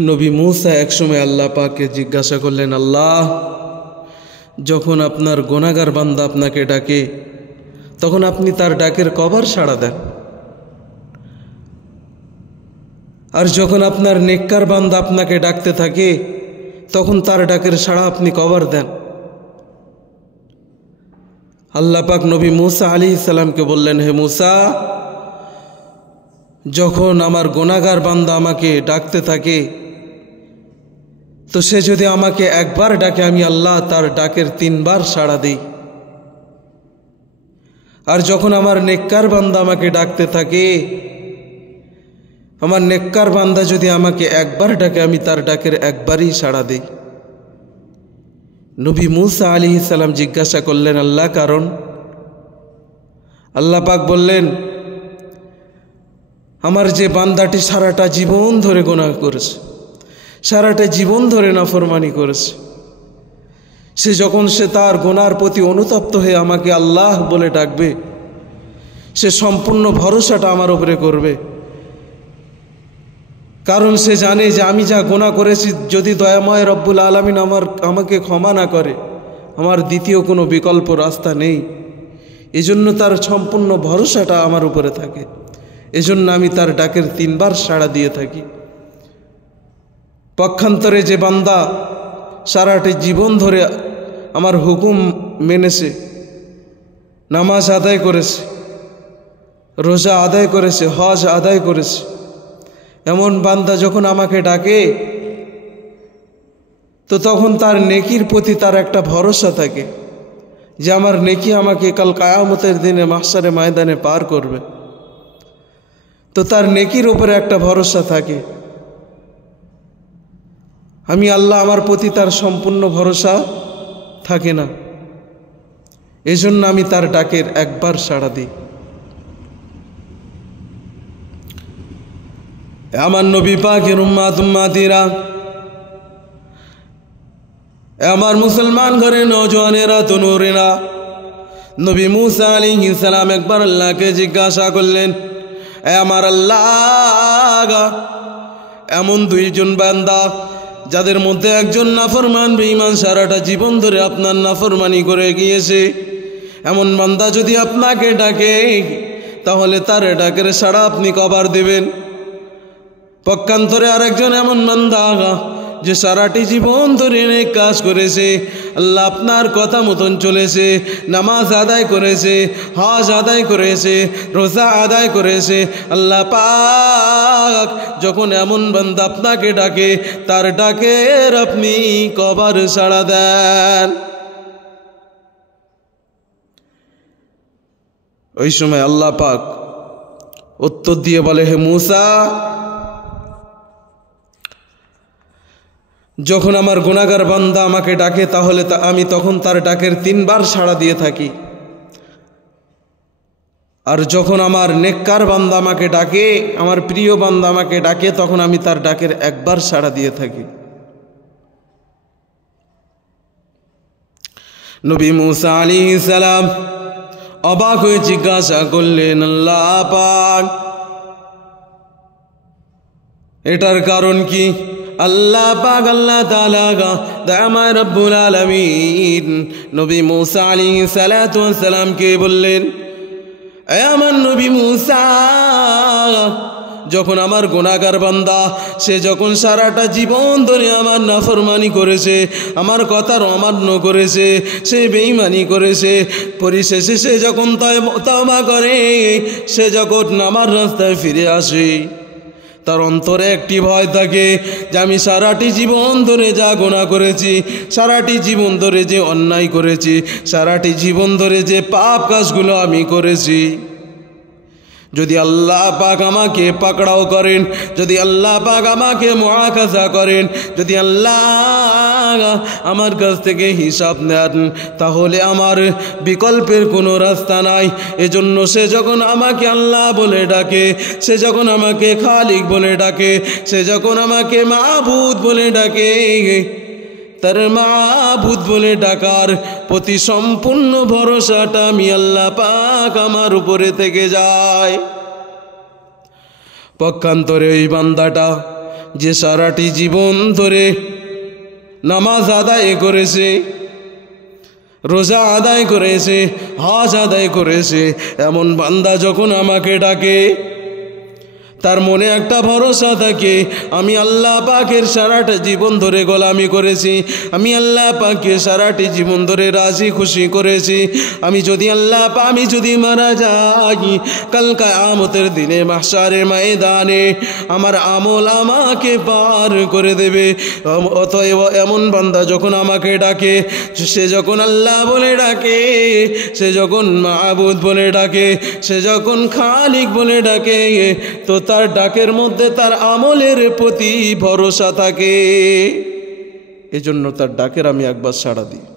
নবী মূসা একসময় আল্লাহ পাককে জিজ্ঞাসা করলেন, আল্লাহ, যখন আপনার গুনাহগার বান্দা আপনাকে ডাকে তখন আপনি তার ডাকের কবার সাড়া দেন, আর যখন আপনার নেককার বান্দা আপনাকে ডাকতে থাকে তখন তার ডাকের সাড়া আপনি কবার দেন? আল্লাহ পাক নবী মূসা আলাইহিস সালামকে বললেন, হে মূসা, যখন আমার গুনাহগার বান্দা আমাকে ডাকতে থাকে তো সে যদি আমাকে একবার ডাকে আমি আল্লাহ তার ডাকের 3 বার সাড়া দিই, আর যখন আমার নেককার বান্দা আমাকে ডাকতে থাকে, আমার নেককার বান্দা যদি আমাকে একবার ডাকে আমি তার ডাকের একবারই সাড়া দিই। নবী মূসা আলাইহিস সালাম জিজ্ঞাসা করলেন, আল্লাহ, কারণ? আল্লাহ পাক বললেন, আমার যে বান্দাটি সারাটা জীবন ধরে গুনাহ করেছে, সারাটা জীবন ধরে নাফরমানি করেছে, সে যখন তার গুনার প্রতি অনুতপ্ত হয়ে আমাকে আল্লাহ বলে ডাকবে, সে সম্পূর্ণ ভরসাটা আমার উপরে করবে, কারণ সে জানে যে আমি যা গুনাহ করেছি যদি দয়াময় রব্বুল আলামিন আমাকে ক্ষমা না করে আমার দ্বিতীয় কোনো বিকল্প রাস্তা নেই। এজন্য তার সম্পূর্ণ ভরসাটা আমার উপরে থাকে, এজন্য আমি তার ডাকের 3 বার সাড়া দিয়ে থাকি। পক্ষান্তরে যে বান্দা সারাটি জীবন ধরে আমার হুকুম মেনেছে, নামাজ আদায় করেছে, রোজা আদায় করেছে, হজ আদায় করেছে, এমন বান্দা যখন আমাকে ডাকে তো তখন তার নেকির প্রতি তার একটা ভরসা থাকে যে আমার নেকি আমাকে কাল কিয়ামতের দিনে মাহশারে ময়দানে পার করবে, তো তার নেকির উপরে একটা ভরসা থাকে। আমি আল্লাহ আমার প্রতি তার সম্পূর্ণ ভরসা থাকে না, এজন্য আমি তার ডাকের একবার সাড়া দিই। আমার নবী পাকের উম্মাতিরা, আমার মুসলমান ঘরে নওজওয়ানেরা, তরুণেরা, নবী মূসা আলাইহিস সালাম একবার আল্লাহকে জিজ্ঞাসা করলেন, আমার আল্লাহ, এমন 2 জন বান্দা যাদের মধ্যে একজন নাফরমান বেঈমান সারাটা জীবন ধরে আপনার নাফরমানি করে গিয়েছে, এমন বান্দা যদি আপনাকে ডাকে তাহলে তার ডাকের সাড়া আপনি কবার দেবেন? পক্ষান্তরে আরেকজন এমন বান্দা যে সারাটি জীবন ধরে অনেক কাজ করেছে, আল্লাহ আপনার কথা মতন চলেছে, নামাজ আদায় করেছে, হজ আদায় করেছে, রোজা আদায় করেছে, আল্লাহ পাক যখন এমন বান্দা আপনাকে ডাকে তার ডাকের আপনি কবার সাড়া দেন? ওই সময় আল্লাহ পাক উত্তর দিয়ে বলে, হে মূসা, যখন আমার গুনাহগার বান্দা আমাকে ডাকে তাহলে আমি তখন তার ডাকের 3 বার সাড়া দিয়ে থাকি, আর যখন আমার নেককার বান্দা আমাকে ডাকে, আমার প্রিয় বান্দা আমাকে ডাকে, তখন আমি তার ডাকের একবার সাড়া দিয়ে থাকি। নবী মূসা আলাইহিস সালাম অবাক হয়ে জিজ্ঞাসা করলেন, আল্লাহ পাক, এটার কারণ কি? আল্লাহ পাক আল্লাহ তাআলা দয়াময় রব্বুল আলামিন নবী মূসা আলাইহিস সালাতু ওয়াস সালামকে বললেন, এ আমার নবী মূসা, যখন আমার গুনাহগার বান্দা সে যখন সারাটা জীবন ধরে আমার নাফরমানি করেছে, আমার কথার অমান্য করেছে, সে বেঈমানি করেছে, পরিশেষে সে যখন তওবা করে, সে যখন আমার রাস্তায় ফিরে আসে, তার অন্তরে একটি ভয় থাকে যে আমি সারাটি জীবন ধরে যা গুনাহ করেছি, সারাটি জীবন ধরে যে অন্যায় করেছি, সারাটি জীবন ধরে যে পাপ কাজগুলো আমি করেছি, যদি আল্লাহ পাক আমাকে পাকড়াও করেন, যদি আল্লাহ পাক আমাকে মুআখাযা করেন, যদি আল্লাহ আমার কাছ থেকে হিসাব নেন, তাহলে আমার বিকল্পের কোনো রাস্তা নাই। এজন্য সে যখন আমাকে আল্লাহ বলে ডাকে, সে যখন আমাকে খালিক বলে ডাকে, সে যখন আমাকে মাবুদ বলে ডাকে, তার মাবুদ বলে ডাকার প্রতি সম্পূর্ণ ভরসাটা আমি আল্লাহ পাক আমার উপরে থেকে যায়। পক্ষান্তরে ওই বান্দাটা যে সারাটি জীবন ধরে নামাজ আদায় করেছে, রোজা আদায় করেছে, হজ আদায় করেছে, এমন বান্দা যখন আমাকে ডাকে তার মনে একটা ভরসা থাকে, আমি আল্লাহ পাকের সারাটা জীবন ধরে গোলামি করেছি, আমি আল্লাহ পাককে সারাটি জীবন ধরে রাজি খুশি করেছি, আমি যদি মারা যাই কাল কিয়ামতের দিনে মাহশারের ময়দানে আমার আমল আমাকে পার করে দেবে। অতএব এমন বান্দা যখন আমাকে ডাকে, সে যখন আল্লাহ বলে ডাকে, সে যখন মাবুদ বলে ডাকে, সে যখন খালিক বলে ডাকে, তো তার ডাকের মধ্যে তার আমলের প্রতি ভরসা থাকে। এজন্য তার ডাকের আমি একবার সাড়া দিই।